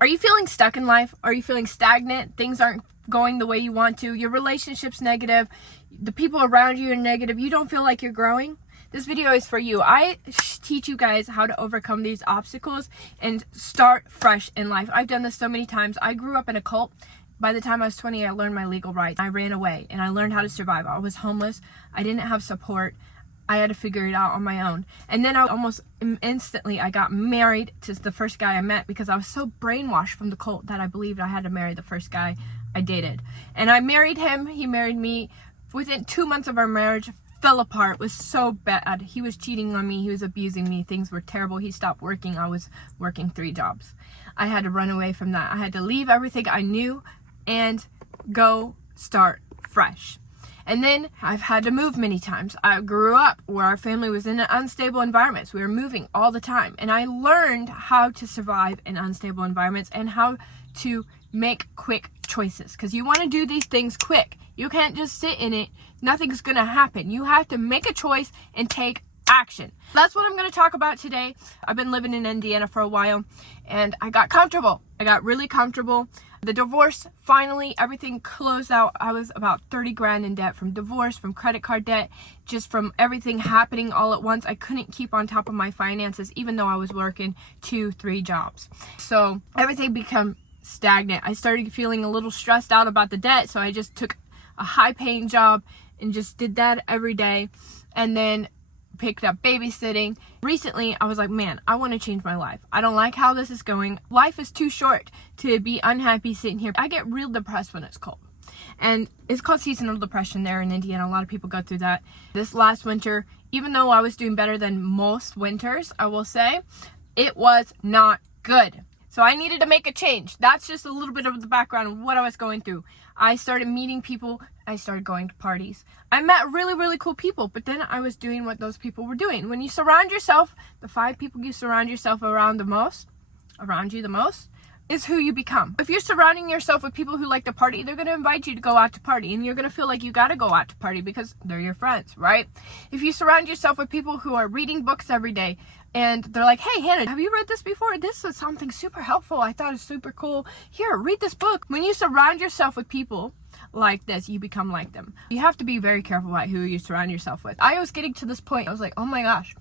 Are you feeling stuck in life? Are you feeling stagnant? Things aren't going the way you want to. Your relationship's negative. The people around you are negative. You don't feel like you're growing. This video is for you. I teach you guys how to overcome these obstacles and start fresh in life. I've done this so many times. I grew up in a cult. By the time I was 20, I learned my legal rights. I ran away and I learned how to survive. I was homeless. I didn't have support. I had to figure it out on my own. And then I almost instantly, I got married to the first guy I met because I was so brainwashed from the cult that I believed I had to marry the first guy I dated. And I married him. He married me. Within 2 months of our marriage, fell apart. It was so bad. He was cheating on me. He was abusing me. Things were terrible. He stopped working. I was working 3 jobs. I had to run away from that. I had to leave everything I knew and go start fresh. And then I've had to move many times. I grew up where our family was in an unstable environment. So we were moving all the time. And I learned how to survive in unstable environments and how to make quick choices. Because you want to do these things quick. You can't just sit in it. Nothing's going to happen. You have to make a choice and take action. That's what I'm going to talk about today. I've been living in Indiana for a while and I got comfortable. I got really comfortable. The divorce, finally, everything closed out. I was about 30 grand in debt from divorce, from credit card debt, just from everything happening all at once. I couldn't keep on top of my finances, even though I was working 2-3 jobs. So everything became stagnant. I started feeling a little stressed out about the debt. So I just took a high paying job and just did that every day. And then picked up babysitting. Recently, I was like, man, I want to change my life. I don't like how this is going. Life is too short to be unhappy sitting here. I get real depressed when it's cold. And it's called seasonal depression there in Indiana. A lot of people go through that. This last winter, even though I was doing better than most winters, I will say, it was not good. So I needed to make a change. That's just a little bit of the background of what I was going through. I started meeting people. I started going to parties. I met really, really cool people, but then I was doing what those people were doing. When you surround yourself, the 5 people you surround yourself around you the most, is who you become. If you're surrounding yourself with people who like to party, they're going to invite you to go out to party, and you're going to feel like you got to go out to party because they're your friends, right? If you surround yourself with people who are reading books every day, and they're like, hey, Hannah, have you read this before? This is something super helpful. I thought it's super cool. Here, read this book. When you surround yourself with people like this, you become like them. You have to be very careful about who you surround yourself with. I was getting to this point. I was like, oh my gosh,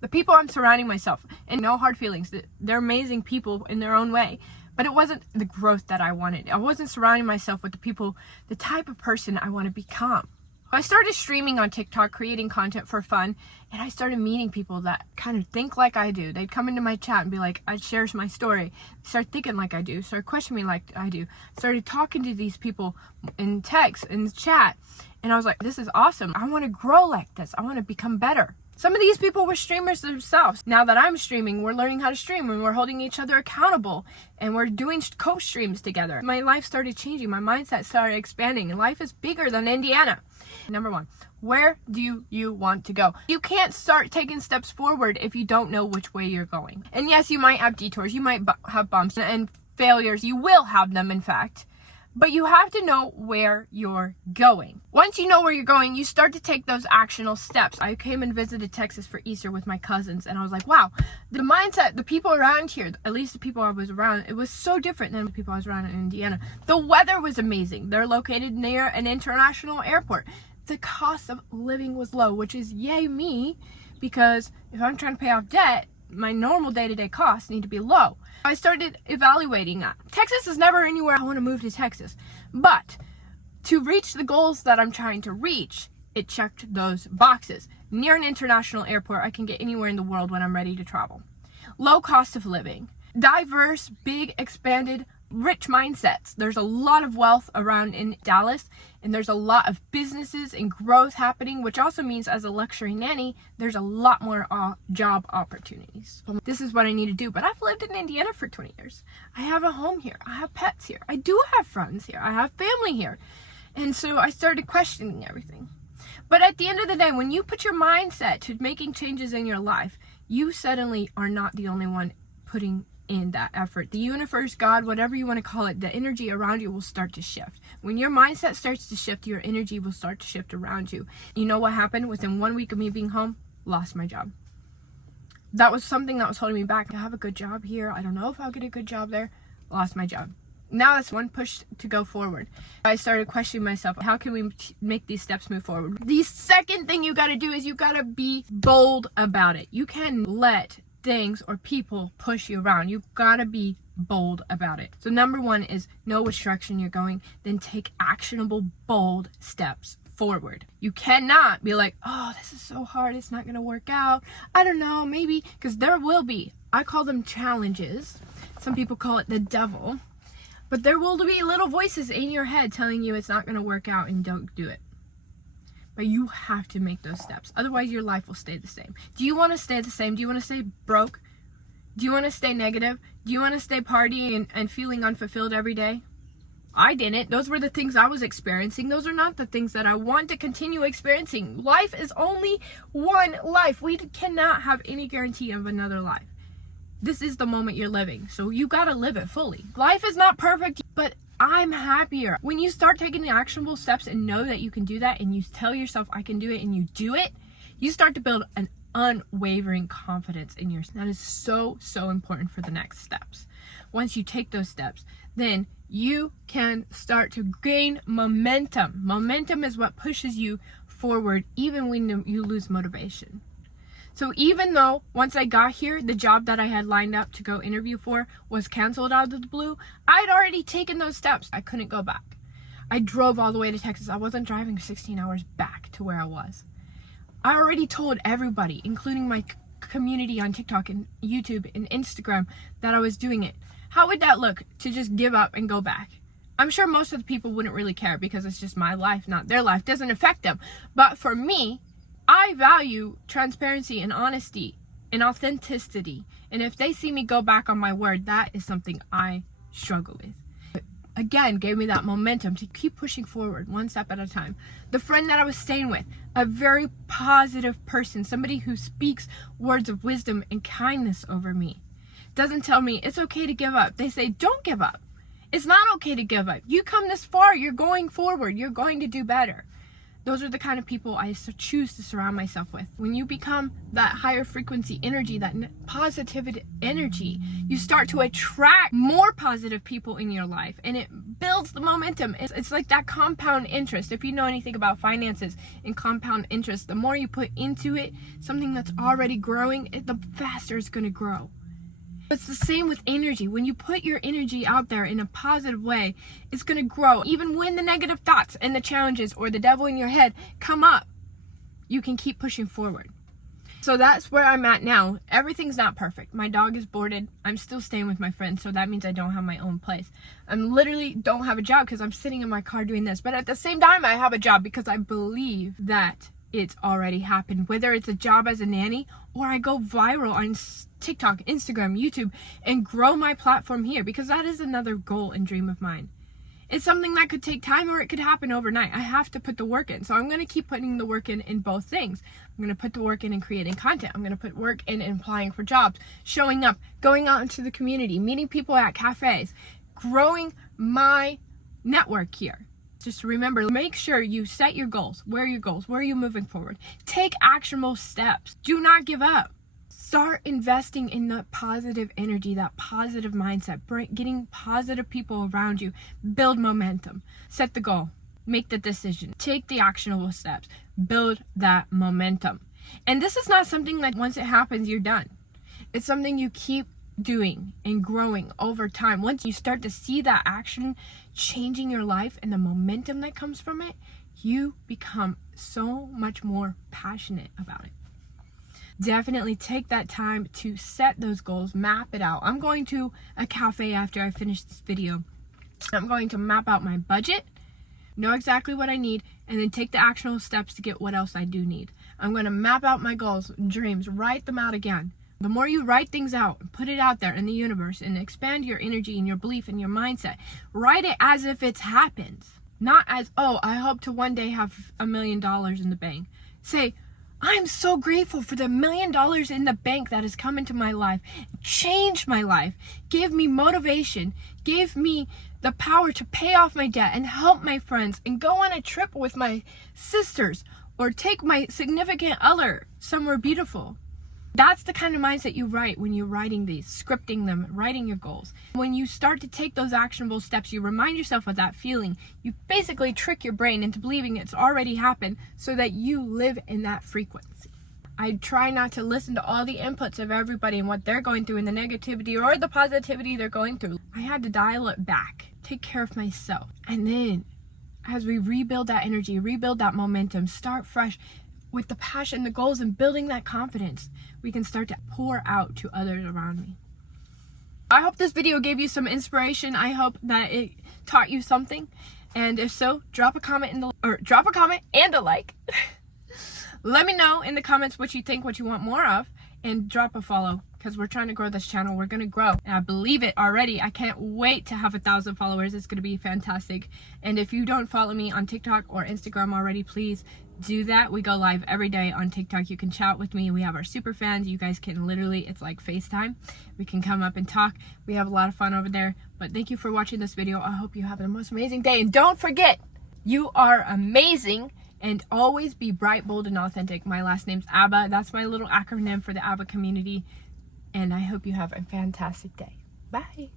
the people I'm surrounding myself, and no hard feelings. They're amazing people in their own way. But it wasn't the growth that I wanted. I wasn't surrounding myself with the people, the type of person I want to become. I started streaming on TikTok, creating content for fun, and I started meeting people that kind of think like I do. They'd come into my chat and be like, I'd share my story. Start thinking like I do. Start questioning me like I do. Started talking to these people in text, in chat, and I was like, this is awesome. I want to grow like this. I want to become better. Some of these people were streamers themselves. Now that I'm streaming, we're learning how to stream and we're holding each other accountable and we're doing co-streams together. My life started changing. My mindset started expanding, and life is bigger than Indiana. Number 1, where do you want to go? You can't start taking steps forward if you don't know which way you're going. And yes, you might have detours. You might have bumps and failures. You will have them, in fact. But you have to know where you're going. Once you know where you're going, you start to take those actionable steps. I came and visited Texas for Easter with my cousins, and I was like, wow, the mindset, the people around here, at least the people I was around, it was so different than the people I was around in Indiana. The weather was amazing. They're located near an international airport. The cost of living was low, which is yay me, because if I'm trying to pay off debt, my normal day-to-day costs need to be low. I started evaluating that. Texas is never anywhere I want to move to Texas. But to reach the goals that I'm trying to reach, it checked those boxes. Near an international airport, I can get anywhere in the world when I'm ready to travel. Low cost of living. Diverse, big, expanded, rich mindsets. There's a lot of wealth around in Dallas, and there's a lot of businesses and growth happening, which also means as a luxury nanny, there's a lot more job opportunities. This is what I need to do, but I've lived in Indiana for 20 years. I have a home here. I have pets here. I do have friends here. I have family here. And so I started questioning everything. But at the end of the day, when you put your mindset to making changes in your life, you suddenly are not the only one putting in that effort. The universe, God, whatever you want to call it, the energy around you will start to shift. When your mindset starts to shift, your energy will start to shift around you. You know what happened? Within 1 week of me being home, lost my job. That was something that was holding me back. I have a good job here. I don't know if I'll get a good job there. lost my job. Now that's one push to go forward. I started questioning myself. How can we make these steps move forward? The second thing you got to do is you got to be bold about it. You can let things or people push you around. You got to be bold about it. So number one is know which direction you're going, then take actionable, bold steps forward. You cannot be like, oh, this is so hard, it's not going to work out. I don't know, maybe, because there will be, I call them challenges. Some people call it the devil. But there will be little voices in your head telling you it's not going to work out and don't do it. But you have to make those steps. Otherwise, your life will stay the same. Do you want to stay the same? Do you want to stay broke? Do you want to stay negative? Do you want to stay partying and feeling unfulfilled every day? I didn't. Those were the things I was experiencing. Those are not the things that I want to continue experiencing. Life is only one life. We cannot have any guarantee of another life. This is the moment you're living, so you gotta live it fully. Life is not perfect, but I'm happier. When you start taking the actionable steps and know that you can do that, and you tell yourself, I can do it, and you do it, you start to build an unwavering confidence in yourself. That is so, so important for the next steps. Once you take those steps, then you can start to gain momentum. Momentum is what pushes you forward, even when you lose motivation. So even though once I got here, the job that I had lined up to go interview for was canceled out of the blue, I'd already taken those steps. I couldn't go back. I drove all the way to Texas. I wasn't driving 16 hours back to where I was. I already told everybody, including my community on TikTok and YouTube and Instagram, that I was doing it. How would that look to just give up and go back? I'm sure most of the people wouldn't really care because it's just my life, not their life. It doesn't affect them. But for me, I value transparency and honesty and authenticity. And if they see me go back on my word, that is something I struggle with. But again, gave me that momentum to keep pushing forward one step at a time. The friend that I was staying with, a very positive person, somebody who speaks words of wisdom and kindness over me, doesn't tell me it's okay to give up. They say, don't give up. It's not okay to give up. You come this far, you're going forward, you're going to do better. Those are the kind of people I choose to surround myself with. When you become that higher frequency energy, that positive energy, you start to attract more positive people in your life, and it builds the momentum. It's like that compound interest. If you know anything about finances and compound interest, the more you put into it, something that's already growing, the faster it's going to grow. It's the same with energy. When you put your energy out there in a positive way, it's going to grow. Even when the negative thoughts and the challenges or the devil in your head come up, you can keep pushing forward. So that's where I'm at now. Everything's not perfect. My dog is boarded. I'm still staying with my friends, so that means I don't have my own place. I literally don't have a job because I'm sitting in my car doing this. But at the same time, I have a job because I believe that it's already happened. Whether it's a job as a nanny or I go viral on TikTok, Instagram, YouTube, and grow my platform here, because that is another goal and dream of mine. It's something that could take time or it could happen overnight. I have to put the work in. So I'm going to keep putting the work in both things. I'm going to put the work in creating content. I'm going to put work in applying for jobs, showing up, going out into the community, meeting people at cafes, growing my network here. Just remember, make sure you set your goals. Where are your goals? Where are you moving forward? Take actionable steps. Do not give up. Start investing in that positive energy, that positive mindset, getting positive people around you. Build momentum. Set the goal. Make the decision. Take the actionable steps. Build that momentum. And this is not something that once it happens, you're done. It's something you keep doing and growing over time. Once you start to see that action changing your life and the momentum that comes from it, you become so much more passionate about it. Definitely take that time to set those goals, map it out. I'm going to a cafe after I finish this video. I'm going to map out my budget, know exactly what I need, and then take the actionable steps to get what else I do need. I'm going to map out my goals, dreams, write them out again. The more you write things out, put it out there in the universe and expand your energy and your belief and your mindset. Write it as if it's happened. Not as, oh, I hope to one day have $1 million in the bank. Say, I'm so grateful for the $1 million in the bank that has come into my life, changed my life, gave me motivation, gave me the power to pay off my debt and help my friends and go on a trip with my sisters or take my significant other somewhere beautiful. That's the kind of mindset you write when you're writing these, scripting them, writing your goals. When you start to take those actionable steps, you remind yourself of that feeling. You basically trick your brain into believing it's already happened so that you live in that frequency. I try not to listen to all the inputs of everybody and what they're going through and the negativity or the positivity they're going through. I had to dial it back, take care of myself. And then as we rebuild that energy, rebuild that momentum, start fresh with the passion, the goals, and building that confidence, we can start to pour out to others around me. I hope this video gave you some inspiration. I hope that it taught you something. And if so, drop a comment and a like. Let me know in the comments what you think, what you want more of, and drop a follow, because we're trying to grow this channel. We're going to grow, and I believe it already. I can't wait to have 1,000 followers. It's going to be fantastic. And if you don't follow me on TikTok or Instagram already, please do that. We go live every day on TikTok. You can chat with me. We have our super fans. You guys can literally, it's like FaceTime. We can come up and talk. We have a lot of fun over there. But thank you for watching this video. I hope you have the most amazing day. And don't forget, you are amazing. And always be bright, bold, and authentic. My last name's ABBA. That's my little acronym for the ABBA community. And I hope you have a fantastic day. Bye.